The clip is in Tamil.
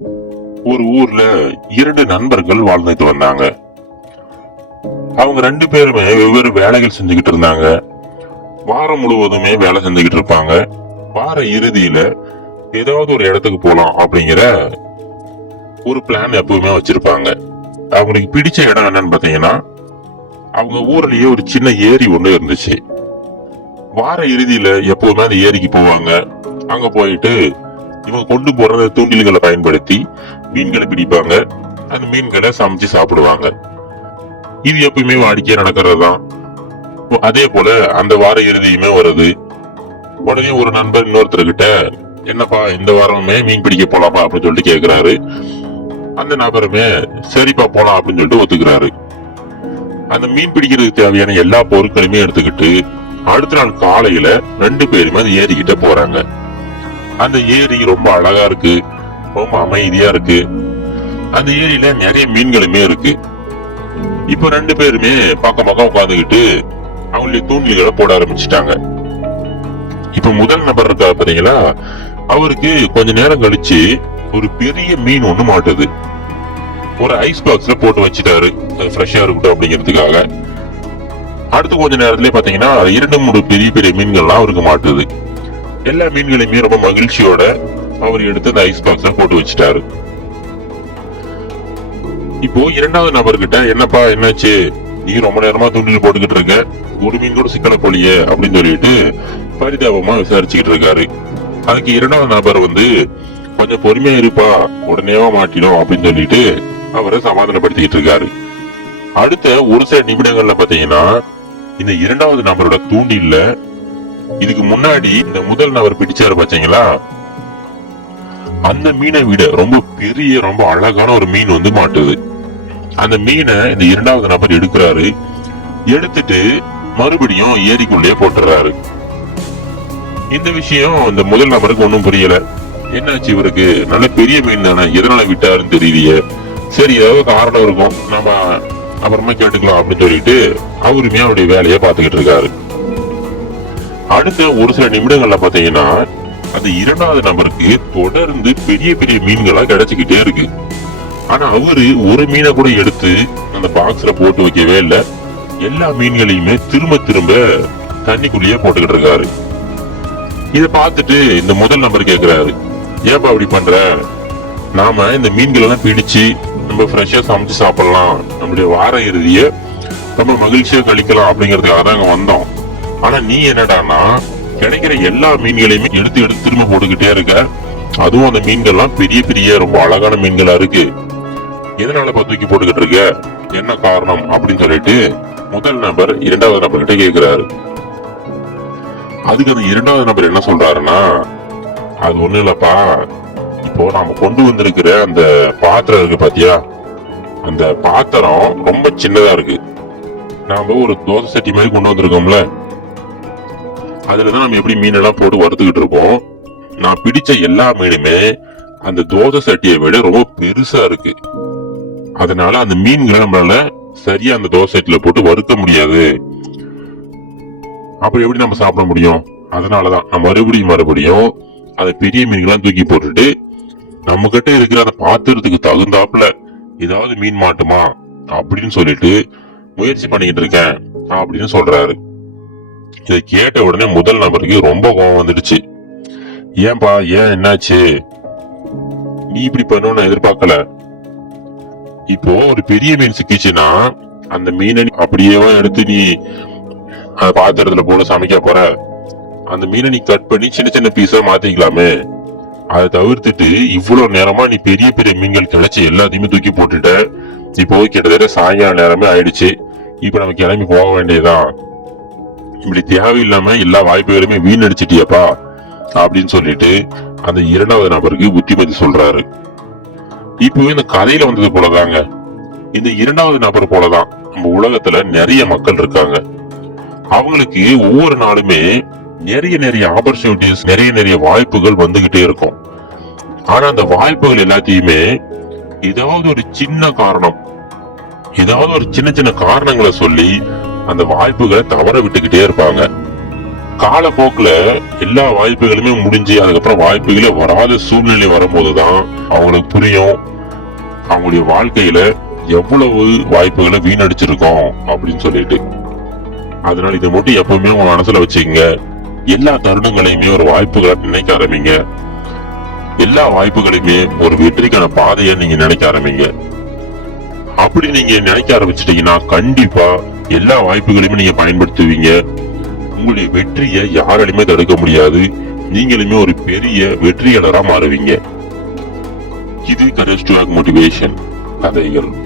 ஒரு ஊர்ல இரண்டு நண்பர்கள் வாழ்ந்துட்டு வந்தாங்க. அவங்க ரெண்டு பேருமே வெவ்வேறு வேலைகள் செஞ்சுக்கிட்டு இருந்தாங்க. வாரம் முழுவதுமே வேலை செஞ்சுக்கிட்டு இருப்பாங்க. வார இறுதியில ஏதாவது ஒரு இடத்துக்கு போலாம் அப்படிங்கிற ஒரு பிளான் எப்பவுமே வச்சிருப்பாங்க. அவங்களுக்கு பிடிச்ச இடம் என்னன்னு பாத்தீங்கன்னா, அவங்க ஊர்லயே ஒரு சின்ன ஏரி ஒண்ணு இருந்துச்சு. வார இறுதியில எப்பவுமே அந்த ஏரிக்கு போவாங்க. அங்க போயிட்டு இவங்க கொண்டு போற தூண்டில்களை பயன்படுத்தி மீன்களை பிடிப்பாங்க. அந்த மீன்களை சமைச்சு சாப்பிடுவாங்க. இது எப்பயுமே வாடிக்கையா நடக்கிறது தான். அதே போல அந்த வார இறுதியுமே வருது. உடனே ஒரு நண்பர் இன்னொருத்தர்கிட்ட, என்னப்பா இந்த வாரமே மீன் பிடிக்க போலாமா அப்படின்னு சொல்லிட்டு கேக்குறாரு. அந்த நபருமே சரிப்பா போலாம் அப்படின்னு சொல்லிட்டு ஒத்துக்கிறாரு. அந்த மீன் பிடிக்கிறதுக்கு தேவையான எல்லா பொருட்களையுமே எடுத்துக்கிட்டு அடுத்த நாள் காலையில ரெண்டு பேருமே அந்த ஏரிக்கிட்ட போறாங்க. அந்த ஏரி ரொம்ப அழகா இருக்கு, ரொம்ப அமைதியா இருக்கு. அந்த ஏரியில நிறைய மீன்களுமே இருக்கு. இப்ப ரெண்டு பேருமே பக்கம் பக்கம் உட்காந்துக்கிட்டு அவங்களுடைய தூண்டில்களை போட ஆரம்பிச்சுட்டாங்க. இப்ப முதல் நபர் இருக்கா பாத்தீங்களா, அவருக்கு கொஞ்ச நேரம் கழிச்சு ஒரு பெரிய மீன் ஒண்ணு மாட்டுது. ஒரு ஐஸ் பாக்ஸ்ல போட்டு வச்சுட்டாரு, ஃப்ரெஷ்ஷா இருக்கட்டும் அப்படிங்கிறதுக்காக. அடுத்து கொஞ்ச நேரத்திலே பாத்தீங்கன்னா இரண்டு மூணு பெரிய பெரிய மீன்கள்லாம் அவருக்கு மாட்டுது. எல்லா மீன்களையுமே ரொம்ப மகிழ்ச்சியோட அவர் எடுத்து அந்த ஐஸ் பாக்ஸ்ல போட்டு வச்சுட்டாரு. இப்போ இரண்டாவது நபர்கிட்ட, என்னப்பா என்னாச்சு, நீ ரொம்ப நேரமா தூண்டில் போட்டுக்கிட்டு இருக்க, ஒரு மீன் கூட சிக்கன போலியே அப்படின்னு சொல்லிட்டு பரிதாபமா விசாரிச்சுக்கிட்டு இருக்காரு. அதுக்கு இரண்டாவது நபர் கொஞ்சம் பொறுமையா இருப்பா, உடனேவா மாட்டினோம் அப்படின்னு சொல்லிட்டு அவரை சமாதானப்படுத்திக்கிட்டு இருக்காரு. அடுத்த ஒரு சில நிமிடங்கள்ல பாத்தீங்கன்னா இந்த இரண்டாவது நபரோட தூண்டில்ல இதுக்கு முன்னாடி இந்த முதல் நபர் பிடிச்சாரு பாத்தீங்களா, அந்த மீனை விட ரொம்ப பெரிய ரொம்ப அழகான ஒரு மீன் மாட்டுது. அந்த மீனை இந்த இரண்டாவது நபர் எடுக்கிறாரு. எடுத்துட்டு மறுபடியும் ஏரிக்குள்ளேயே போட்டுறாரு. இந்த விஷயம் இந்த முதல் நபருக்கு ஒன்னும் புரியல. என்னாச்சு இவருக்கு, நல்ல பெரிய மீன் தானே, எதனால விட்டாருன்னு தெரியலையே, சரி ஏதாவது காரணம் இருக்கும், நம்ம அப்புறமா கேட்டுக்கலாம் அப்படின்னு சொல்லிட்டு அவருமே அவருடைய வேலையை பார்த்துக்கிட்டு இருக்காரு. அடுத்த ஒரு சில நிமிடங்கள்ல பாத்தீங்கன்னா அந்த இரண்டாவது நபருக்கு தொடர்ந்து பெரிய பெரிய மீன்களா கிடைச்சுக்கிட்டே இருக்கு. ஆனா அவரு ஒரு மீனை கூட எடுத்து அந்த பாக்ஸ்ல போட்டு வைக்கவே இல்லை. எல்லா மீன்களையுமே திரும்ப திரும்ப தண்ணிக்குள்ளேயே போட்டுக்கிட்டு இருக்காரு. இத பார்த்துட்டு இந்த முதல் நபர் கேக்குறாரு, ஏப்பா அப்படி பண்ற, நாம இந்த மீன்கள் எல்லாம் பிடிச்சு நம்ம ஃப்ரெஷ்ஷா சமைச்சு சாப்பிடலாம், நம்மளுடைய வார இறுதிய ரொம்ப மகிழ்ச்சியா கழிக்கலாம் அப்படிங்கறதுக்காக தான் அங்க வந்தோம். ஆனா நீ என்னடானா கிடைக்கிற எல்லா மீன்களையுமே எடுத்து எடுத்து திரும்ப போட்டுக்கிட்டே இருக்க. அதுவும் அந்த மீன்கள்லாம் பெரிய பெரிய ரொம்ப அழகான மீன்களா இருக்கு, எதனால தூக்கி போட்டுக்கிட்டு இருக்க, என்ன காரணம் அப்படின்னு சொல்லிட்டு முதல் நபர் இரண்டாவது நபர்கிட்ட கேக்குறாரு. அதுக்கு அந்த இரண்டாவது நபர் என்ன சொல்றாருன்னா, அது ஒண்ணு இல்லப்பா, இப்போ நாம கொண்டு வந்திருக்கிற அந்த பாத்திரம் இருக்கு பாத்தியா, அந்த பாத்திரம் ரொம்ப சின்னதா இருக்கு. நாம ஒரு தோசை சட்டி மாதிரி கொண்டு வந்திருக்கோம்ல, அதுலதான் நம்ம எப்படி மீன் எல்லாம் போட்டு வறுத்துக்கிட்டு இருக்கோம். நான் பிடிச்ச எல்லா மீனுமே அந்த தோசை சட்டியை விட ரொம்ப பெருசா இருக்கு. அதனால அந்த மீன்களை நம்மளால சரியா அந்த தோசை சட்டியில போட்டு வறுக்க முடியாது. அப்படி எப்படி நம்ம சாப்பிட முடியும்? அதனாலதான் நான் மறுபடியும் அந்த பெரிய மீன்கள்லாம் தூக்கி போட்டுட்டு நம்ம கிட்ட இருக்கிற அந்த பாத்திரத்துக்கு தகுந்தாப்புல ஏதாவது மீன் மாட்டுமா அப்படின்னு சொல்லிட்டு முயற்சி பண்ணிக்கிட்டு இருக்கேன் அப்படின்னு சொல்றாரு. இதை கேட்ட உடனே முதல் நபருக்கு ரொம்ப கோபம் வந்துடுச்சு. ஏன்பா, ஏன் என்னாச்சு, நீ இப்படி பண்ணணும்னு எதிர்பார்க்கல. இப்போ ஒரு பெரிய மீன் சிக்கிச்சுன்னா அந்த மீனை அப்படியே எடுத்து நீ பாத்திரத்துல போட்டு சமைக்க போற, அந்த மீனை நீ கட் பண்ணி சின்ன சின்ன பீஸா மாத்திக்கலாமே. அதை தவிர்த்துட்டு இவ்வளவு நேரமா நீ பெரிய பெரிய மீன்கள் கிடைச்சி எல்லாத்தையுமே தூக்கி போட்டுட்ட. இப்போ கிட்டத்தட்ட சாயங்கால நேரமே ஆயிடுச்சு, இப்ப நம்ம கிளம்பி போக வேண்டியதுதான். இப்படி தேவையில்லாம எல்லா வாய்ப்புகளுமே வீணடிச்சிட்டியப்பா அப்படின்னு சொல்லிட்டு அந்த இரண்டாவது நபருக்கு புத்திமதி சொல்றாரு. இப்போ இந்த கதையில வந்தது போலதாங்க, இந்த இரண்டாவது நபர் போலதான் நம்ம உலகத்துல நிறைய மக்கள் இருக்காங்க. அவங்களுக்கு ஒவ்வொரு நாளுமே நிறைய நிறைய ஆப்பர்ச்சுனிட்டிஸ், நிறைய நிறைய வாய்ப்புகள் வந்துகிட்டே இருக்கும். ஆனா அந்த வாய்ப்புகள் எல்லாத்தையுமே ஏதாவது ஒரு சின்ன காரணம், ஏதாவது ஒரு சின்ன சின்ன காரணங்களை சொல்லி அந்த வாய்ப்புகளை தவற விட்டுக்கிட்டே இருப்பாங்க. காலப்போக்குல எல்லா வாய்ப்புகளுமே முடிஞ்சு அதுக்கப்புறம் வாய்ப்புகளே வராத சூழ்நிலை வரும்போதுதான் அவங்களுக்கு புரியும் அவங்களுடைய வாழ்க்கையில எவ்வளவு வாய்ப்புகளை வீணடிச்சிருக்கோம் அப்படின்னு சொல்லிட்டு. அதனால இதை மட்டும் எப்பவுமே உங்க மனசுல வச்சுக்கங்க. எல்லா தருணங்களையுமே ஒரு வாய்ப்புகளை நினைக்க ஆரம்பிங்க. எல்லா வாய்ப்புகளையுமே ஒரு வெற்றிக்கான பாதையை நீங்க நினைக்க ஆரம்பிங்க. அப்படி நீங்க நினைக்க ஆரம்பிச்சிட்டீங்கன்னா கண்டிப்பா எல்லா வாய்ப்புகளையுமே நீங்க பயன்படுத்துவீங்க. உங்களுடைய வெற்றியை யாராலுமே தடுக்க முடியாது. நீங்களுமே ஒரு பெரிய வெற்றியாளரா மாறுவீங்க. இது கரேஜ் டு ஆக்ட் மோட்டிவேஷன் கதைகள்.